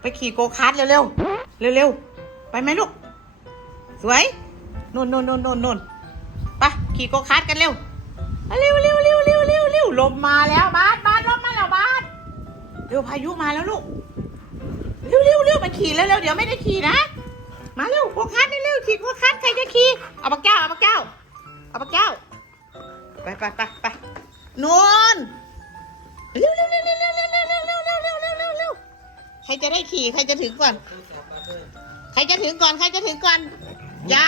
ไปขี่โกคาร์ทเร็วๆเร็วๆไปไหมลูก สวยนู่นนู่นนู่นนู่นนู่นไปขี่โกคาร์ทกันเร็วเร็วเร็วเร็วเร็วเร็วเร็วลมมาแล้วบาสบาสลมมาแล้วบาสเร็วพายุมาแล้วลูกเร็วเร็วเร็วมาขี่แล้วเร็วเดี๋ยวไม่ได้ขี่นะ มาเร็วโกคาร์ทเร็วขี่โกคาร์ทใครจะขี่เอาปากแก้วเอาปากแก้วเอาปากแก้วไปไปไปไปนู่น ใครจะได้ขี่ ใครจะถึงก่อน ใครจะถึงก่อน ใครจะถึงก่อนอย่า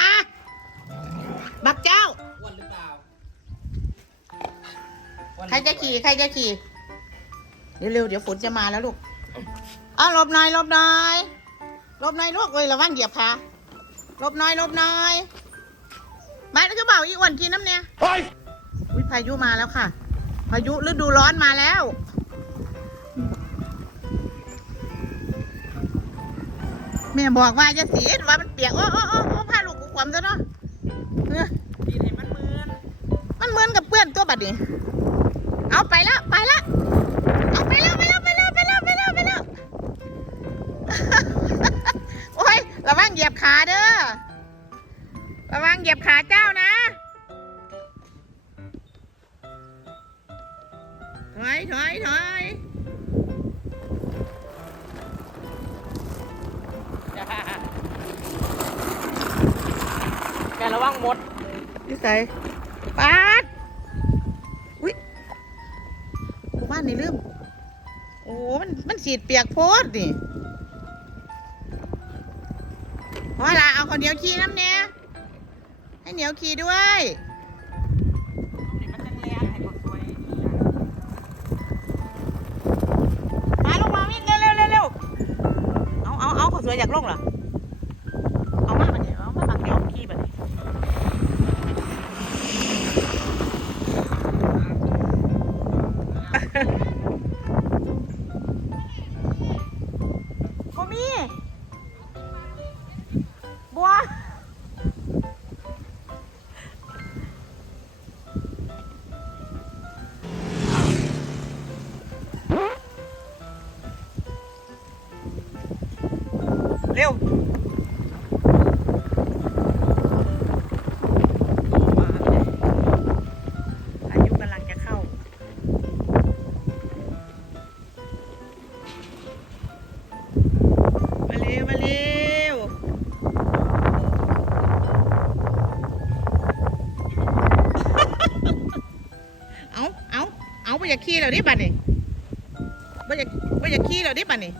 บักเจ้าอ้วนหรือเปล่าใครจะขี่ ใครจะขี่ เร็วๆ เดี๋ยวฝนจะมาแล้วลูกอ้าวหลบหน่อยหลบหน่อยหลบหน่อยลูกเอ้ยระวังเหยียบขาหลบหน่อยหลบหน่อยมาแล้วก็บอกอีอ้วนกินน้ำเนี่ยเฮ้ยอุ้ยพายุมาแล้วค่ะ พายุฤดูร้อนมาแล้ว แม่บอกว่าจะสีว่ามันเปียกโอ้โอ้โอ้โอ้าลูกกูควมซะเนาะเออดีให้มันเหมือนมันเหมือนกับเพื่อนตัวบัดนี้เอาไปแล้วไปแล้วเอาไปแล้วไปแล้วไปแล้วไปแล้วไปแล้วไปแล้วโอ้ยระวังเหยียบขาเด้อระวังเหยียบขาเจ้านะถอยถอยถอย ระวังหมดนิสัยปาดอุ้ยหมู่บ้านนี่ลืมโอ้ มันมันสีดเปียกโพดนี่พอละเอาคนเดียวขี่น้ำเนี่ยให้เหนียวขี่ด้วยมันจะเลียนให้คนสวยมาลงมาวิ่งเร็วเร็วเร็วเร็วเอาเอาเอาคนสวยอยากลงเหรอ เอามาบัดนี้เอามาบักเดียวขี่บัดนี้ บ่มีบัวเร็ว มาเร็ว มาเร็ว เอาเอาเอาไปอยากขี่เราดิบัดนี่ไปอยากไปอยากขี่เราดิบัดนี่